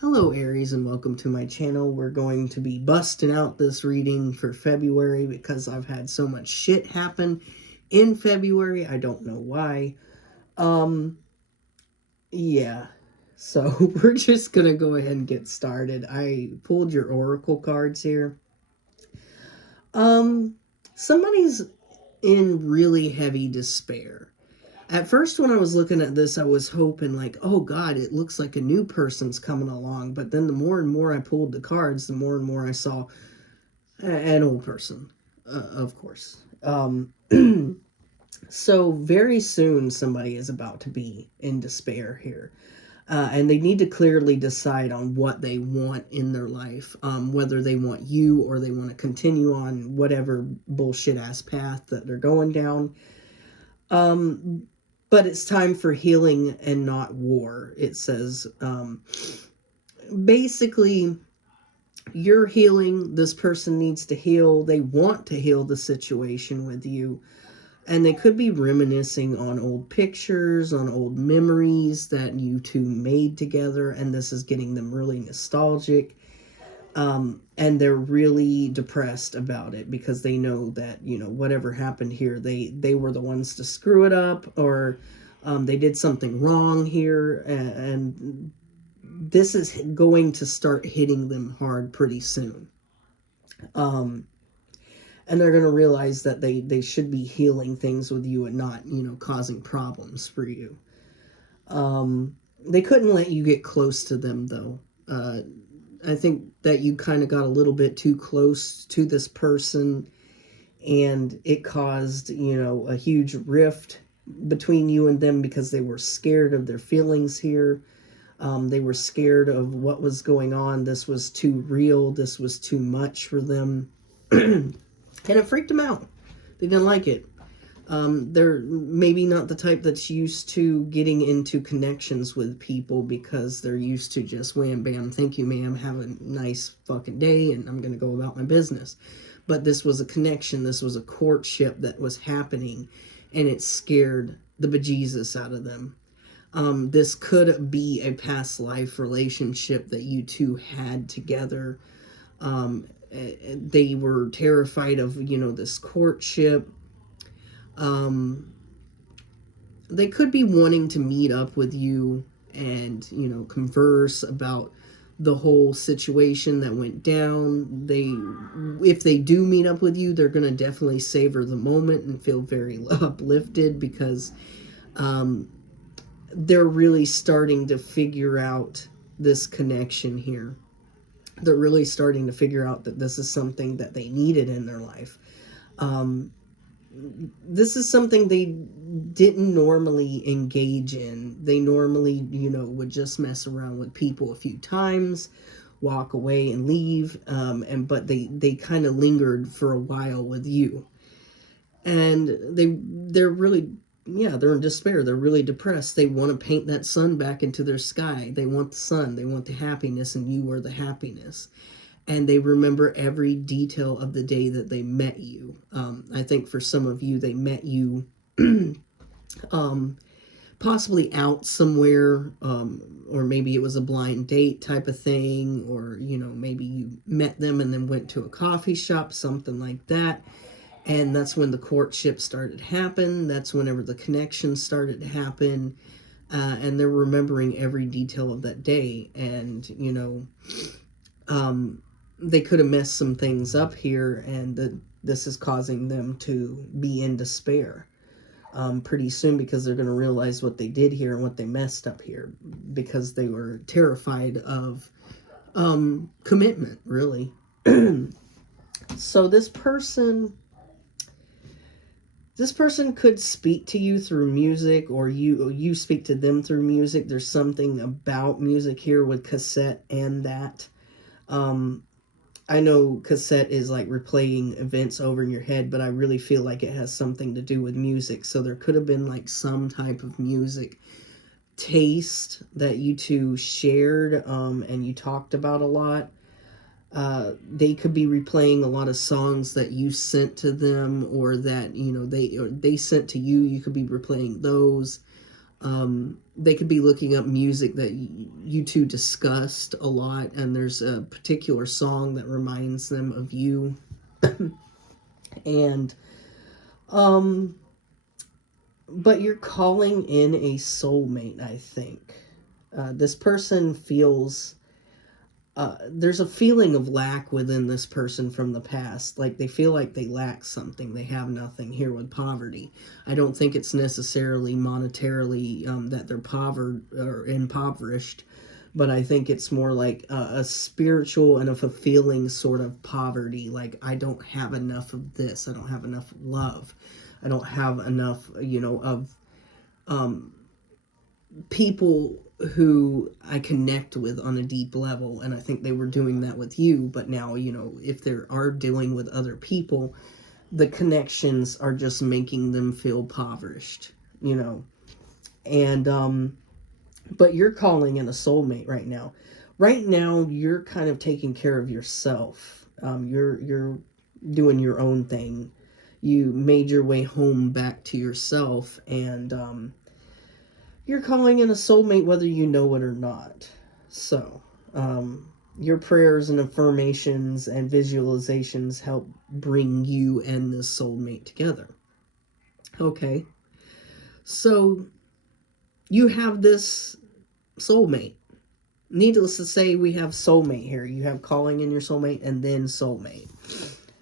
Hello Aries and welcome to my channel. We're going to be busting out this reading for February because I've had so much shit happen in February. I don't know why. Yeah. So we're just going to go ahead and get started. I pulled your oracle cards here. Somebody's in really heavy despair. At first, when I was looking at this, I was hoping like, oh God, it looks like a new person's coming along. But then the more and more I pulled the cards, the more and more I saw an old person, of course. So very soon somebody is about to be in despair here. And they need to clearly decide on what they want in their life, whether they want you or they want to continue on whatever bullshit ass path that they're going down. But it's time for healing and not war. It says, basically, you're healing. This person needs to heal. They want to heal the situation with you. And they could be reminiscing on old pictures, on old memories that you two made together. And this is getting them really nostalgic. And they're really depressed about it because they know that, you know, whatever happened here, they were the ones to screw it up, or they did something wrong here. And this is going to start hitting them hard pretty soon. And they're going to realize that they should be healing things with you and not, you know, causing problems for you. They couldn't let you get close to them, though. I think that you kind of got a little bit too close to this person, and it caused, you know, a huge rift between you and them because they were scared of their feelings here. They were scared of what was going on. This was too real. This was too much for them. And it freaked them out. They didn't like it. They're maybe not the type that's used to getting into connections with people because they're used to just wham bam, thank you ma'am, have a nice fucking day, and I'm going to go about my business. But this was a connection, this was a courtship that was happening, and it scared the bejesus out of them. This could be a past life relationship that you two had together. They were terrified of, you know, this courtship. They could be wanting to meet up with you and, you know, converse about the whole situation that went down. If they do meet up with you, they're going to definitely savor the moment and feel very uplifted because they're really starting to figure out this connection here. They're really starting to figure out that this is something that they needed in their life. This is something they didn't normally engage in. They normally, you know, would just mess around with people a few times, walk away and leave, but they kind of lingered for a while with you. And they're really, yeah, they're in despair. They're really depressed. They want to paint that sun back into their sky. They want the sun. They want the happiness, and you are the happiness. And they remember every detail of the day that they met you. I think for some of you, they met you possibly out somewhere, or maybe it was a blind date type of thing, or, you know, maybe you met them and then went to a coffee shop, something like that. And that's when the courtship started to happen. That's whenever the connection started to happen. And they're remembering every detail of that day. And, you know, they could have messed some things up here, and this is causing them to be in despair pretty soon because they're going to realize what they did here and what they messed up here because they were terrified of commitment, really. So this person could speak to you through music, or you speak to them through music. There's something about music here with cassette and that. I know cassette is like replaying events over in your head, but I really feel like it has something to do with music. So there could have been like some type of music taste that you two shared, and you talked about a lot. They could be replaying a lot of songs that you sent to them, or that, you know, they sent to you. You could be replaying those. They could be looking up music that you two discussed a lot, and there's a particular song that reminds them of you. And but you're calling in a soulmate, I think. This person feels there's a feeling of lack within this person from the past. Like they feel like they lack something. They have nothing here with poverty. I don't think it's necessarily monetarily that they're or impoverished, but I think it's more like a spiritual and a fulfilling sort of poverty. Like, I don't have enough of this. I don't have enough love. I don't have enough, of people who I connect with on a deep level, and I think they were doing that with you, but now, if they are dealing with other people, the connections are just making them feel impoverished, and but you're calling in a soulmate right now. Right now, you're kind of taking care of yourself. You're doing your own thing. You made your way home back to yourself, and you're calling in a soulmate whether you know it or not. So, your prayers and affirmations and visualizations help bring you and this soulmate together. Okay. So, you have this soulmate. Needless to say, we have soulmate here. You have calling in your soulmate and then soulmate.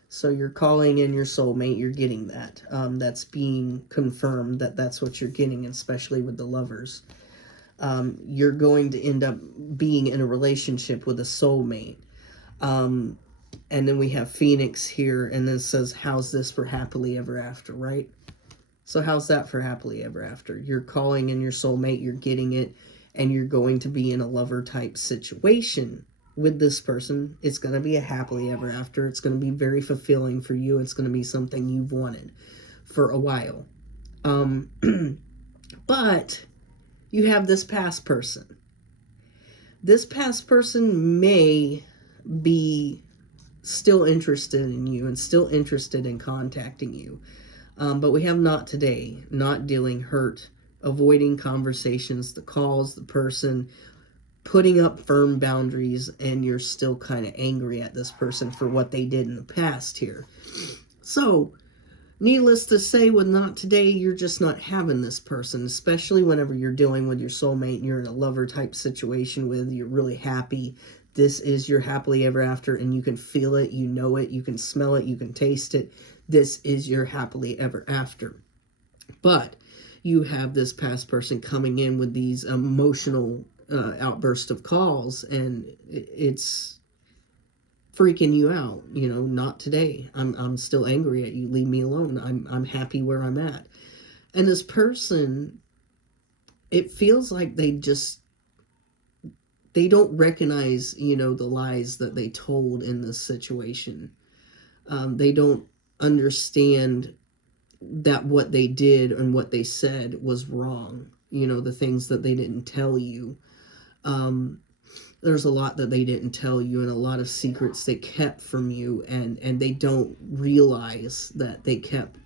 So you're calling in your soulmate, you're getting that. That's being confirmed that that's what you're getting, especially with the lovers. You're going to end up being in a relationship with a soulmate. And then we have Phoenix here, and then it says, how's this for happily ever after, right? So how's that for happily ever after? You're calling in your soulmate, you're getting it, and you're going to be in a lover type situation with this person. It's going to be a happily ever after. It's going to be very fulfilling for you. It's going to be something you've wanted for a while. But you have this past person. This past person may be still interested in you and still interested in contacting you. But we have not today, not dealing, hurt, avoiding conversations, the calls, the person, putting up firm boundaries, and you're still kind of angry at this person for what they did in the past here. So, needless to say, with not today, you're just not having this person, especially whenever you're dealing with your soulmate and you're in a lover type situation with, you're really happy. This is your happily ever after, and you can feel it, you know it, you can smell it, you can taste it. This is your happily ever after. But you have this past person coming in with these emotional outburst of calls, and it's freaking you out. Not today. I'm still angry at you. Leave me alone. I'm happy where I'm at. And this person, it feels like they don't recognize, the lies that they told in this situation. They don't understand that what they did and what they said was wrong. The things that they didn't tell you. There's a lot that they didn't tell you, and a lot of secrets they kept from you, and they don't realize that they kept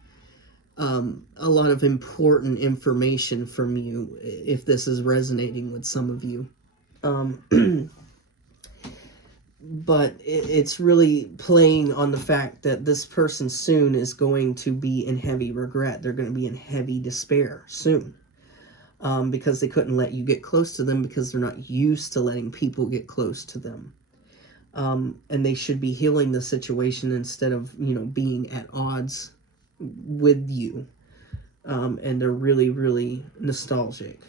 a lot of important information from you, if this is resonating with some of you. But it's really playing on the fact that this person soon is going to be in heavy regret. They're going to be in heavy despair soon. Because they couldn't let you get close to them because they're not used to letting people get close to them. And they should be healing the situation instead of, being at odds with you. And they're really, really nostalgic.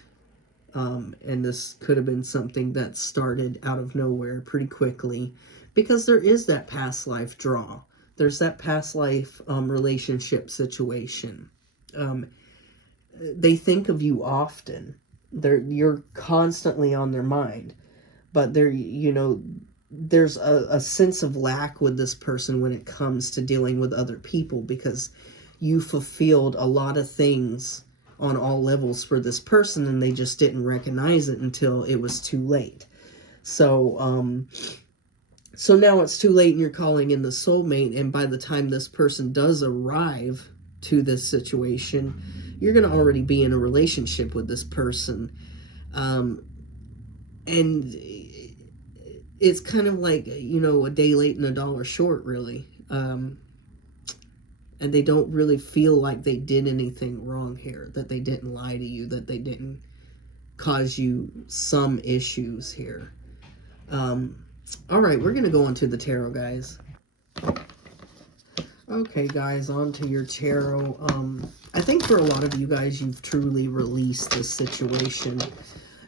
And this could have been something that started out of nowhere pretty quickly, because there is that past life draw. There's that past life relationship situation. They think of you often. You're constantly on their mind, but there's a sense of lack with this person when it comes to dealing with other people, because you fulfilled a lot of things on all levels for this person, and they just didn't recognize it until it was too late. So now it's too late, and you're calling in the soulmate, and by the time this person does arrive, to this situation. You're going to already be in a relationship with this person. And it's kind of like, you know, a day late and a dollar short, really. And they don't really feel like they did anything wrong here, that they didn't lie to you, that they didn't cause you some issues here. All right, we're going to go on to the tarot, guys. Okay, guys, on to your tarot. I think for a lot of you guys, you've truly released this situation.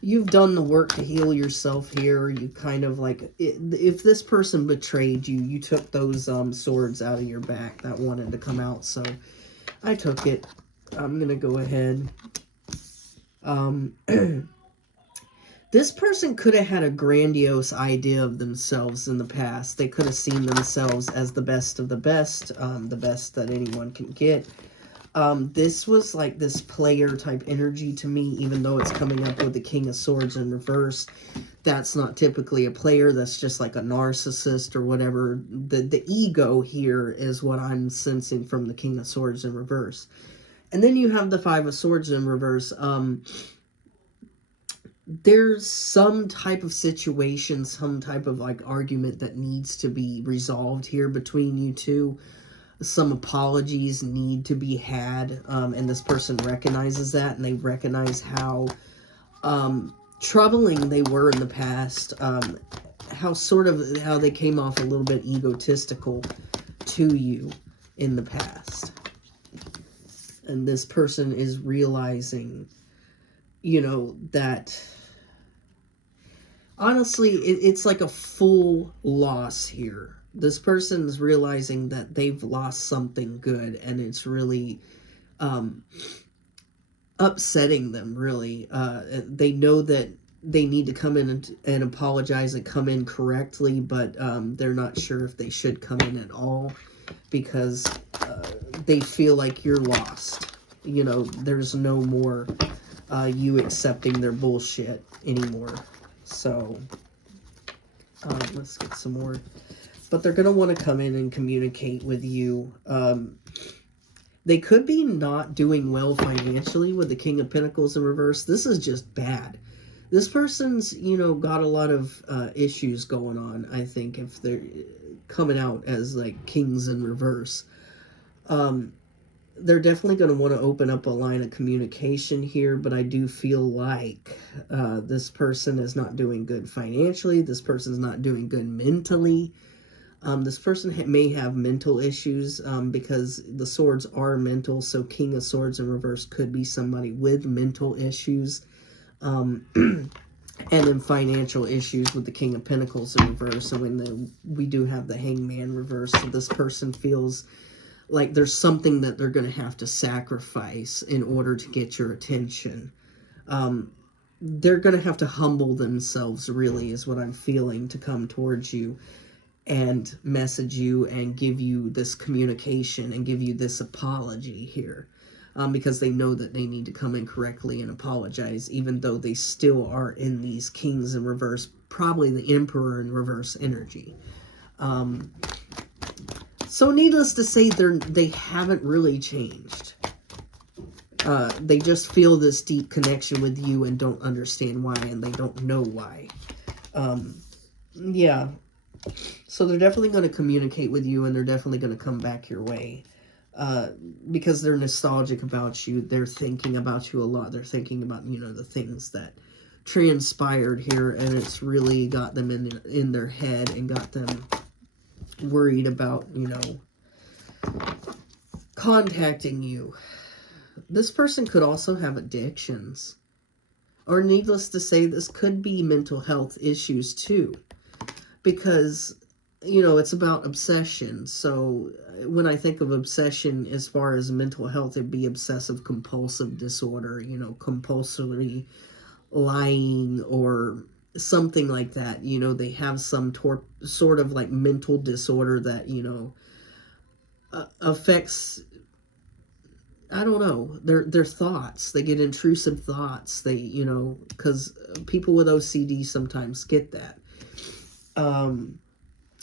You've done the work to heal yourself here. You kind of like, if this person betrayed you, you took those swords out of your back that wanted to come out. So I took it. I'm going to go ahead. This person could have had a grandiose idea of themselves in the past. They could have seen themselves as the best of the best that anyone can get. This was like this player type energy to me, even though it's coming up with the King of Swords in reverse. That's not typically a player. That's just like a narcissist or whatever. The ego here is what I'm sensing from the King of Swords in reverse. And then you have the Five of Swords in reverse. There's some type of situation, some type of like argument that needs to be resolved here between you two. Some apologies need to be had, and this person recognizes that, and they recognize how troubling they were in the past, how they came off a little bit egotistical to you in the past. And this person is realizing, you know, that honestly, it's like a full loss here. This person's realizing that they've lost something good, and it's really upsetting them, really. They know that they need to come in and apologize and come in correctly, but they're not sure if they should come in at all, because they feel like you're lost. You know, there's no more you accepting their bullshit anymore. So, let's get some more. But they're going to want to come in and communicate with you. They could be not doing well financially with the King of Pentacles in reverse. This is just bad. This person's, you know, got a lot of issues going on, I think, if they're coming out as, like, kings in reverse. They're definitely going to want to open up a line of communication here, but I do feel like this person is not doing good financially. This person's not doing good mentally. This person may have mental issues because the swords are mental, so King of Swords in reverse could be somebody with mental issues. And then financial issues with the King of Pentacles in reverse. So we do have the Hangman reverse, so this person feels like there's something that they're going to have to sacrifice in order to get your attention. They're going to have to humble themselves, really, is what I'm feeling, to come towards you and message you and give you this communication and give you this apology here. Because they know that they need to come in correctly and apologize, even though they still are in these kings in reverse, probably the Emperor in reverse energy. So needless to say, they haven't really changed. They just feel this deep connection with you and don't understand why, and they don't know why. Yeah. So they're definitely going to communicate with you, and they're definitely going to come back your way. Because they're nostalgic about you. They're thinking about you a lot. They're thinking about, you know, the things that transpired here, and it's really got them in their head and got them worried about, you know, contacting you. This person could also have addictions. Or needless to say, this could be mental health issues too. Because, you know, it's about obsession. So when I think of obsession as far as mental health, it'd be obsessive compulsive disorder, you know, compulsory lying or something like that. You know, they have some sort of like mental disorder that, you know, affects, I don't know, their thoughts. They get intrusive thoughts. They, you know, because people with OCD sometimes get that.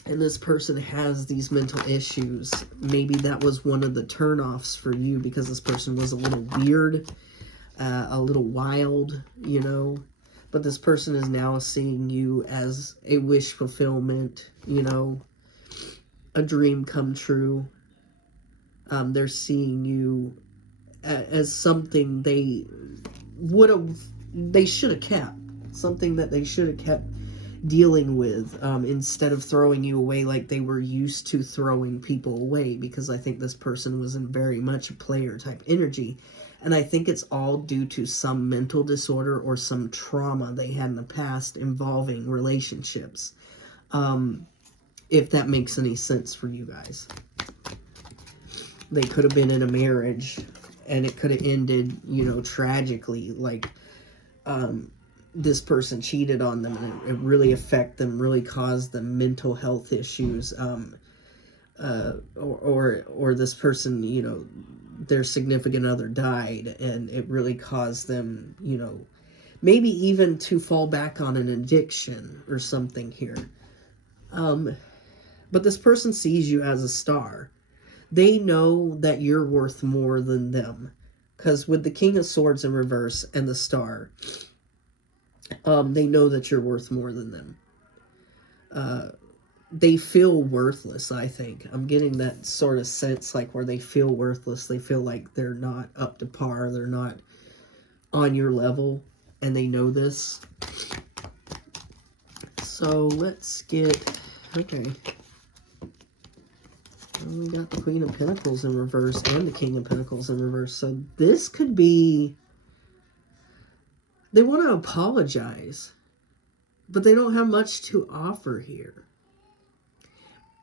and this person has these mental issues. Maybe that was one of the turnoffs for you, because this person was a little weird, a little wild, you know. But this person is now seeing you as a wish fulfillment, you know, a dream come true. They're seeing you as something they should have kept. Something that they should have kept dealing with, instead of throwing you away like they were used to throwing people away, because I think this person was in very much a player type energy, and I think it's all due to some mental disorder or some trauma they had in the past involving relationships, if that makes any sense for you guys. They could have been in a marriage and it could have ended, you know, tragically, like this person cheated on them, and it really affected them, really caused them mental health issues, or this person, you know, their significant other died, and it really caused them, you know, maybe even to fall back on an addiction or something here. But this person sees you as a star. They know that you're worth more than them, because with the King of Swords in reverse and the Star, they know that you're worth more than them. They feel worthless, I think. I'm getting that sort of sense, like, where they feel worthless. They feel like they're not up to par. They're not on your level, and they know this. So let's get... Okay. Well, we got the Queen of Pentacles in reverse and the King of Pentacles in reverse. So this could be... They want to apologize, but they don't have much to offer here.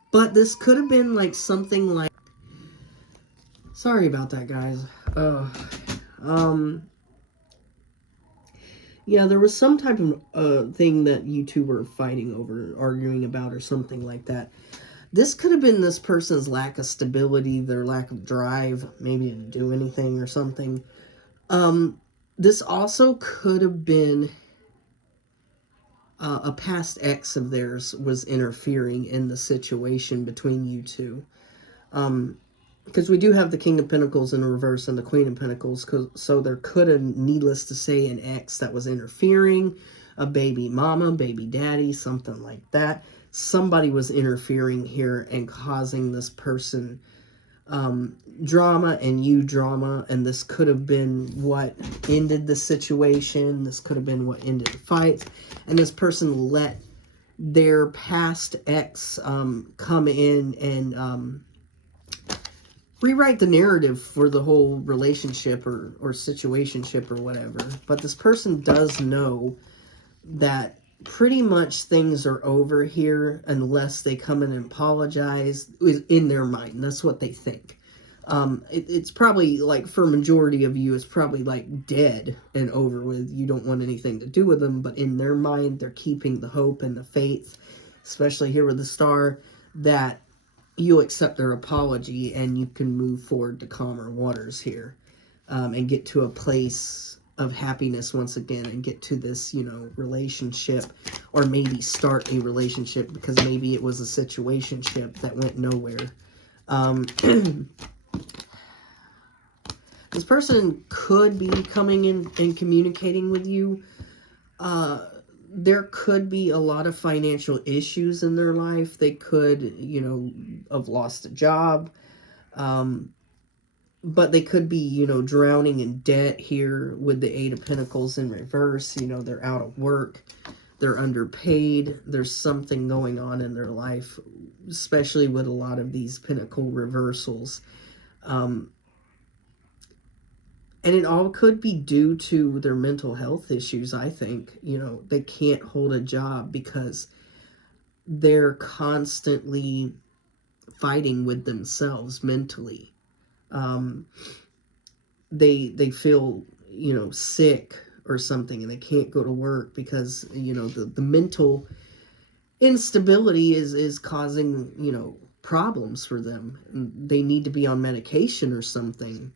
But this could have been like something like... Sorry about that, guys. Yeah, there was some type of thing that you two were fighting over, arguing about, or something like that. This could have been this person's lack of stability, their lack of drive, maybe to do anything or something. This also could have been a past ex of theirs was interfering in the situation between you two. Because we do have the King of Pentacles in reverse and the Queen of Pentacles, so there could have, needless to say, an ex that was interfering, a baby mama, baby daddy, something like that. Somebody was interfering here and causing this person drama, and you drama, and this could have been what ended the situation. This could have been what ended the fight, and this person let their past ex come in and rewrite the narrative for the whole relationship or situationship or whatever. But this person does know that pretty much things are over here unless they come in and apologize. In their mind, that's what they think. It's probably, like, for a majority of you, it's probably like dead and over with. You don't want anything to do with them, but in their mind, they're keeping the hope and the faith, especially here with the Star, that you'll accept their apology and you can move forward to calmer waters here, and get to a place of happiness once again, and get to this, you know, relationship, or maybe start a relationship, because maybe it was a situationship that went nowhere. This person could be coming in and communicating with you. There could be a lot of financial issues in their life. They could, you know, have lost a job. But they could be, you know, drowning in debt here with the Eight of Pentacles in reverse. You know, they're out of work. They're underpaid. There's something going on in their life, especially with a lot of these Pentacle reversals. And it all could be due to their mental health issues, I think. You know, they can't hold a job because they're constantly fighting with themselves mentally. They feel, you know, sick or something, and they can't go to work because, you know, the mental instability is causing, you know, problems for them. They need to be on medication or something.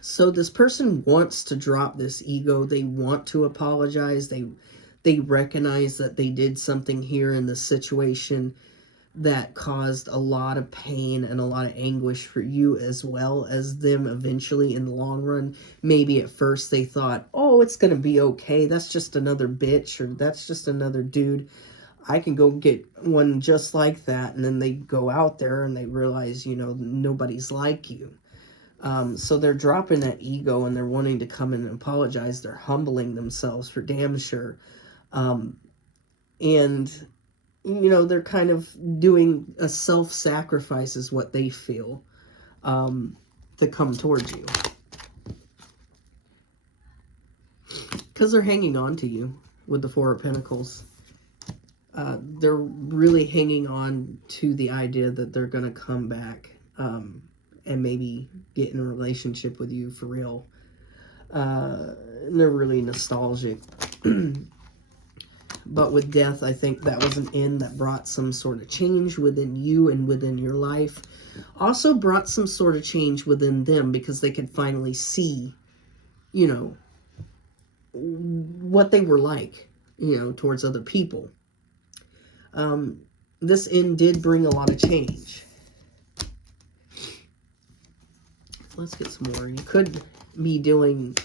So this person wants to drop this ego. They want to apologize. They recognize that they did something here in this situation that caused a lot of pain and a lot of anguish for you, as well as them eventually in the long run. Maybe at first they thought, oh, it's going to be okay. That's just another bitch, or that's just another dude. I can go get one just like that. And then they go out there and they realize, you know, nobody's like you. So they're dropping that ego and they're wanting to come in and apologize. They're humbling themselves for damn sure. And you know, they're kind of doing a self-sacrifice is what they feel, to come towards you. Because they're hanging on to you with the Four of Pentacles. They're really hanging on to the idea that they're going to come back and maybe get in a relationship with you for real. And they're really nostalgic. But with death, I think that was an end that brought some sort of change within you and within your life. Also brought some sort of change within them because they could finally see, you know, what they were like, you know, towards other people. This end did bring a lot of change. Let's get some more. You could be dealing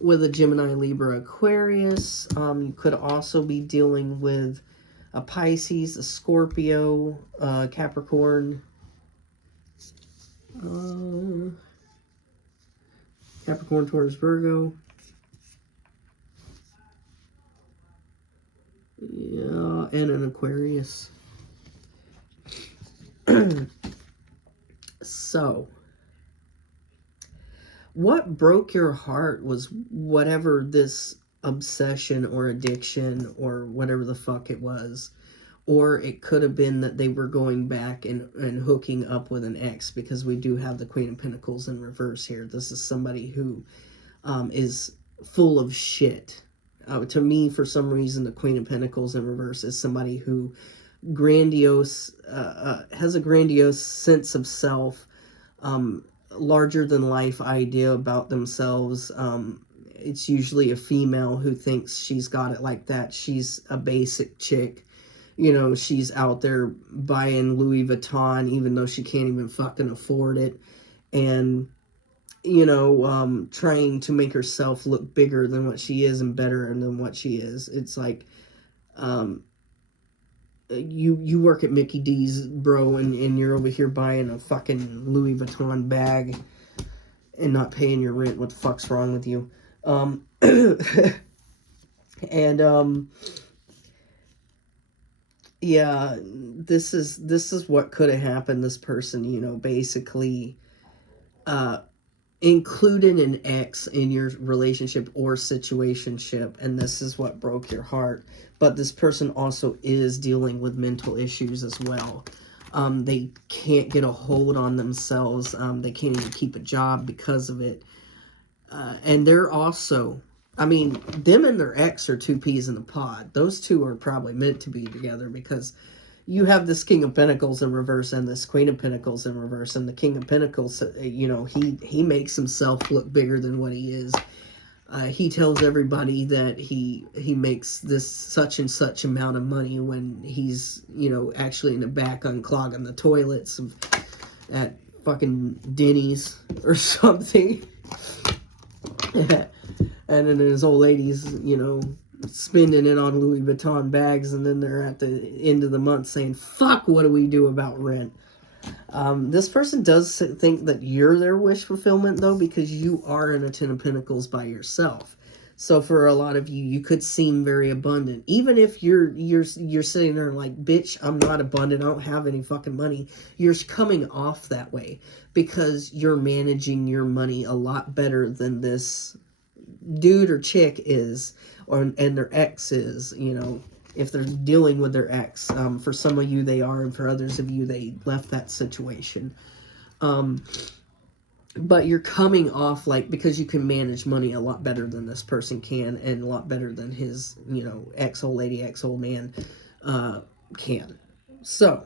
with a Gemini, Libra, Aquarius. You could also be dealing with a Pisces, a Scorpio, Capricorn, Capricorn, Taurus, Virgo. Yeah, and an Aquarius. So, what broke your heart was whatever this obsession or addiction or whatever the fuck it was. Or it could have been that they were going back and hooking up with an ex, because we do have the Queen of Pentacles in reverse here. This is somebody who is full of shit. To me, for some reason, the Queen of Pentacles in reverse is somebody who has a grandiose sense of self, larger than life idea about themselves. It's usually a female who thinks she's got it like that. She's a basic chick. You know, she's out there buying Louis Vuitton even though she can't even fucking afford it. And, you know, trying to make herself look bigger than what she is and better than what she is. It's like, you work at Mickey D's, bro, and you're over here buying a fucking Louis Vuitton bag and not paying your rent. What the fuck's wrong with you? Yeah, this is what could have happened. This person, you know, basically included an ex in your relationship or situationship, and this is what broke your heart. But this person also is dealing with mental issues as well. They can't get a hold on themselves. They can't even keep a job because of it. And they're also, I mean, them and their ex are two peas in a pod. Those two are probably meant to be together, because you have this King of Pentacles in reverse and this Queen of Pentacles in reverse. And the King of Pentacles, you know, he makes himself look bigger than what he is. He tells everybody that he makes this such and such amount of money when he's, you know, actually in the back unclogging the toilets at fucking Denny's or something. And then his old ladies, you know, spending it on Louis Vuitton bags, and then they're at the end of the month saying, fuck, what do we do about rent? This person does think that you're their wish fulfillment, though, because you are in a Ten of Pentacles by yourself. So for a lot of you, you could seem very abundant. Even if you're sitting there like, bitch, I'm not abundant, I don't have any fucking money. You're coming off that way because you're managing your money a lot better than this dude or chick is, and their ex is, you know, if they're dealing with their ex. For some of you they are, and for others of you they left that situation. But you're coming off like, because you can manage money a lot better than this person can, and a lot better than his, you know, ex-old lady, ex-old man can. So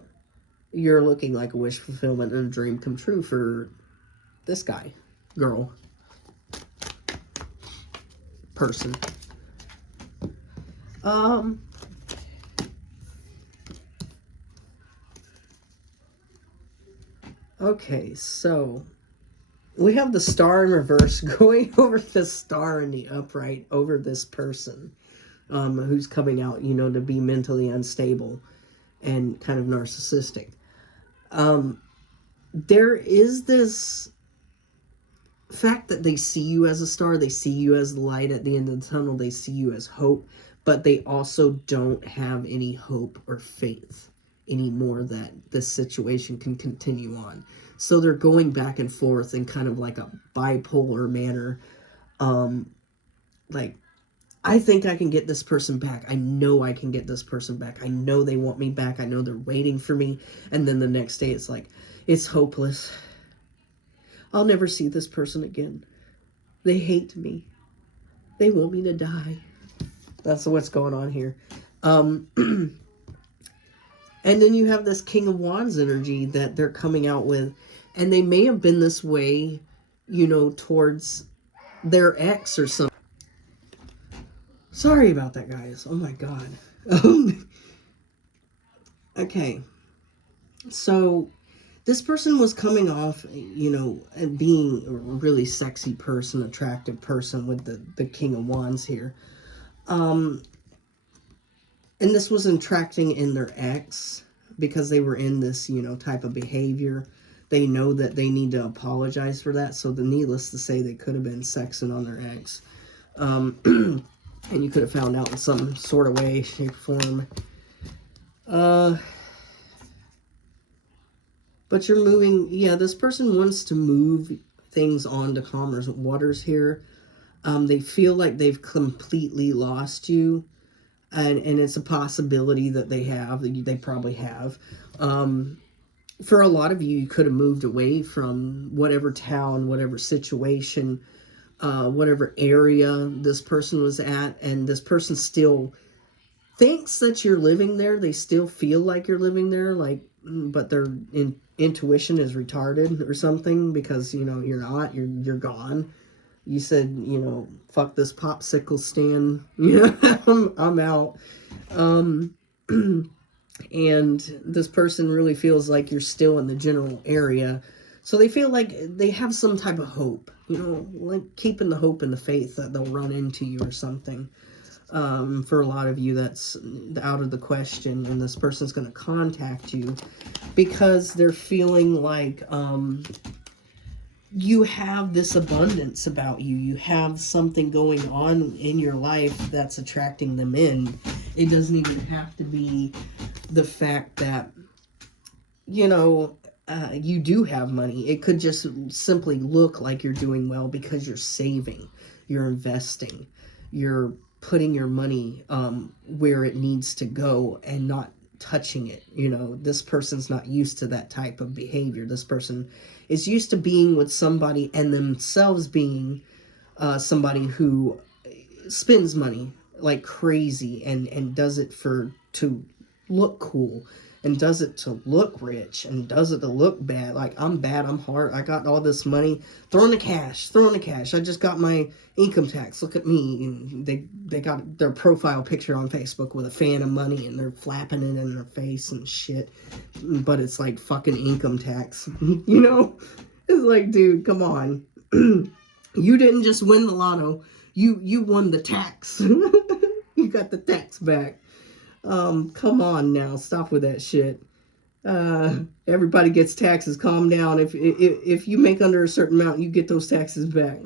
you're looking like a wish fulfillment and a dream come true for this guy, girl, person. Okay, so we have the star in reverse going over the star in the upright over this person who's coming out, you know, to be mentally unstable and kind of narcissistic. There is this fact that they see you as a star, they see you as the light at the end of the tunnel, they see you as hope, but they also don't have any hope or faith anymore that this situation can continue on. So they're going back and forth in kind of like a bipolar manner. Like, I think I can get this person back. I know I can get this person back. I know they want me back. I know they're waiting for me. And then the next day it's like, it's hopeless. I'll never see this person again. They hate me. They want me to die. That's what's going on here. And then you have this King of Wands energy that they're coming out with. And they may have been this way, you know, towards their ex or something. Sorry about that, guys. Oh my God. Okay. So this person was coming off, you know, being a really sexy person, attractive person with the King of Wands here. And this was attracting in their ex because they were in this, you know, type of behavior. They know that they need to apologize for that. So needless to say, they could have been sexing on their ex. And you could have found out in some sort of way, shape, form. But you're moving, yeah, this person wants to move things on to calmer waters here. They feel like they've completely lost you. And it's a possibility that they probably have. For a lot of you, you could have moved away from whatever town, whatever situation, whatever area this person was at. And this person still thinks that you're living there. They still feel like you're living there, like, but their intuition is retarded or something because, you know, you're not, you're gone. You said, you know, fuck this popsicle stand. Yeah, I'm out. And this person really feels like you're still in the general area. So they feel like they have some type of hope, you know, like keeping the hope and the faith that they'll run into you or something. For a lot of you, that's out of the question, and this person's going to contact you because they're feeling like you have this abundance about you. You have something going on in your life that's attracting them in. It doesn't even have to be the fact that, you know, you do have money. It could just simply look like you're doing well because you're saving, you're investing, you're putting your money where it needs to go and not touching it. You know, this person's not used to that type of behavior. This person is used to being with somebody and themselves being somebody who spends money like crazy and does it to look cool and does it to look rich and does it to look bad. Like, I'm bad, I'm hard, I got all this money, throw in the cash, I just got my income tax, look at me. And they got their profile picture on Facebook with a fan of money and they're flapping it in their face and shit, but it's like fucking income tax. You know, it's like, dude, come on. You didn't just win the lotto, you won the tax. You got the tax back. Come on now, stop with that shit. Everybody gets taxes. Calm down. If you make under a certain amount, you get those taxes back.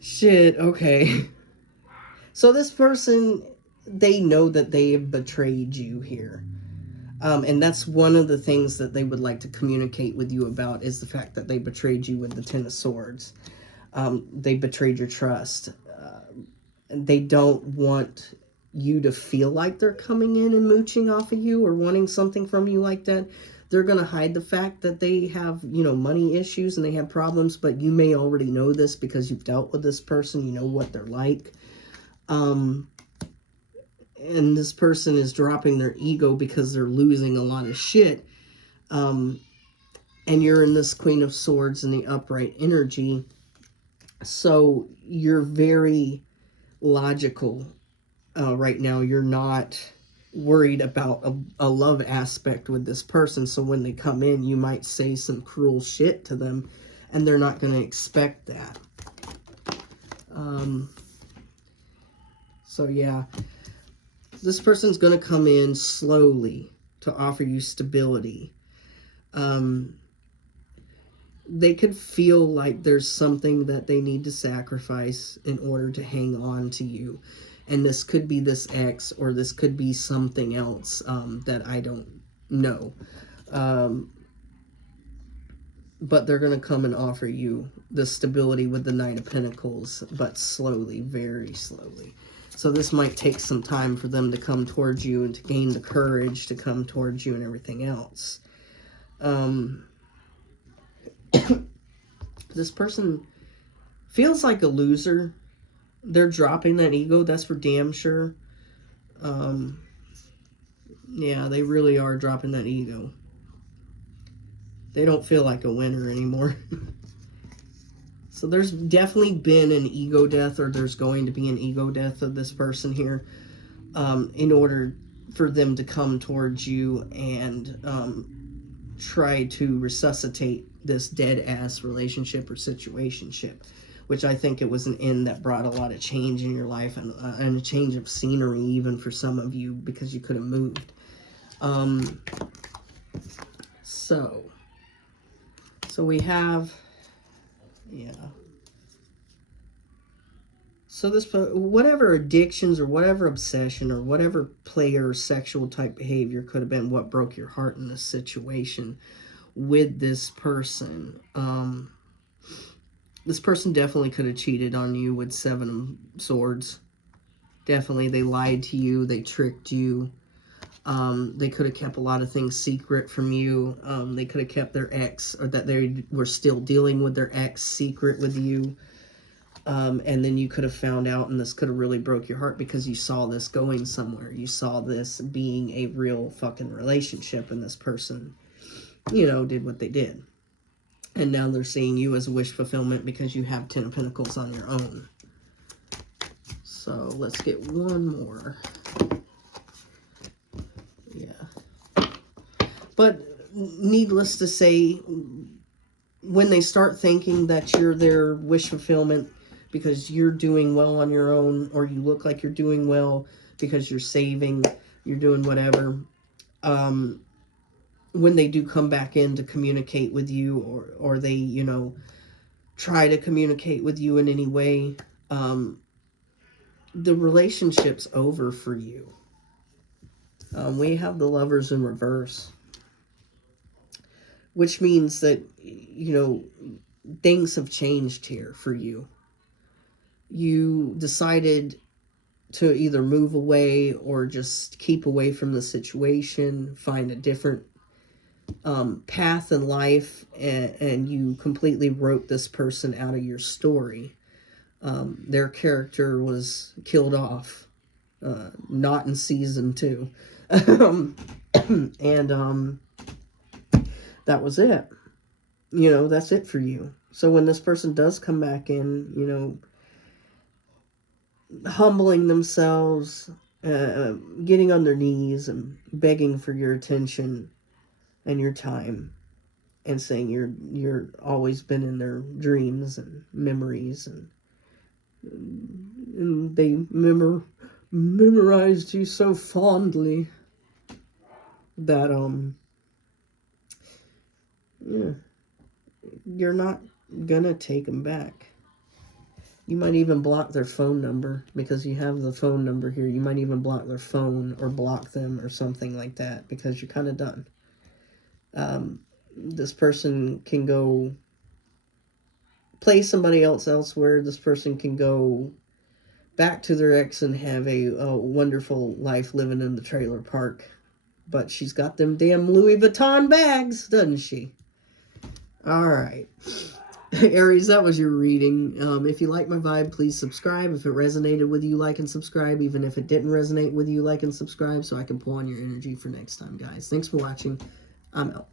Shit. Okay. So this person, they know that they have betrayed you here. And that's one of the things that they would like to communicate with you about, is the fact that they betrayed you with the Ten of Swords. They betrayed your trust. They don't want you to feel like they're coming in and mooching off of you or wanting something from you like that. They're going to hide the fact that they have, you know, money issues and they have problems, but you may already know this because you've dealt with this person. You know what they're like. And this person is dropping their ego because they're losing a lot of shit. And you're in this Queen of Swords in the upright energy. So you're very logical right now. You're not worried about a love aspect with this person. So when they come in, you might say some cruel shit to them, and they're not going to expect that. So yeah, this person's going to come in slowly to offer you stability. They could feel like there's something that they need to sacrifice in order to hang on to you. And this could be this ex, or this could be something else that I don't know. But they're going to come and offer you the stability with the Knight of Pentacles, but slowly, very slowly. So this might take some time for them to come towards you and to gain the courage to come towards you and everything else. This person feels like a loser. They're dropping that ego, that's for damn sure. Yeah, they really are dropping that ego. They don't feel like a winner anymore. So there's definitely been an ego death, or there's going to be an ego death of this person here, in order for them to come towards you and try to resuscitate this dead-ass relationship or situationship, which I think it was an end that brought a lot of change in your life, and a change of scenery even for some of you, because you could have moved. So we have, yeah. So this, whatever addictions or whatever obsession or whatever player or sexual type behavior could have been what broke your heart in this situation with this person. This person definitely could have cheated on you with 7 of Swords. Definitely, they lied to you, they tricked you. They could have kept a lot of things secret from you. They could have kept their ex, or that they were still dealing with their ex, secret with you. And then you could have found out, and this could have really broke your heart because you saw this going somewhere. You saw this being a real fucking relationship, and this person, you know, did what they did. And now they're seeing you as a wish fulfillment because you have 10 of Pentacles on your own. So let's get one more. Yeah. But needless to say, when they start thinking that you're their wish fulfillment because you're doing well on your own, or you look like you're doing well because you're saving, you're doing whatever, when they do come back in to communicate with you, or they, you know, try to communicate with you in any way, the relationship's over for you. We have the Lovers in reverse, which means that, you know, things have changed here for you. You decided to either move away or just keep away from the situation, find a different path in life, and you completely wrote this person out of your story. Their character was killed off, not in season 2. And that was it. You know, that's it for you. So when this person does come back in, you know, humbling themselves, getting on their knees and begging for your attention and your time, and saying you're always been in their dreams and memories, and they memorized you so fondly that yeah, you're not gonna take them back. You might even block their phone number, because you have the phone number here. You might even block their phone, or block them, or something like that, because you're kind of done. This person can go play somebody else elsewhere. This person can go back to their ex and have a wonderful life living in the trailer park. But she's got them damn Louis Vuitton bags, doesn't she? All right. Aries, that was your reading. If you like my vibe, please subscribe. If it resonated with you, like and subscribe. Even if it didn't resonate with you, like and subscribe, so I can pull on your energy for next time, guys. Thanks for watching. I'm out.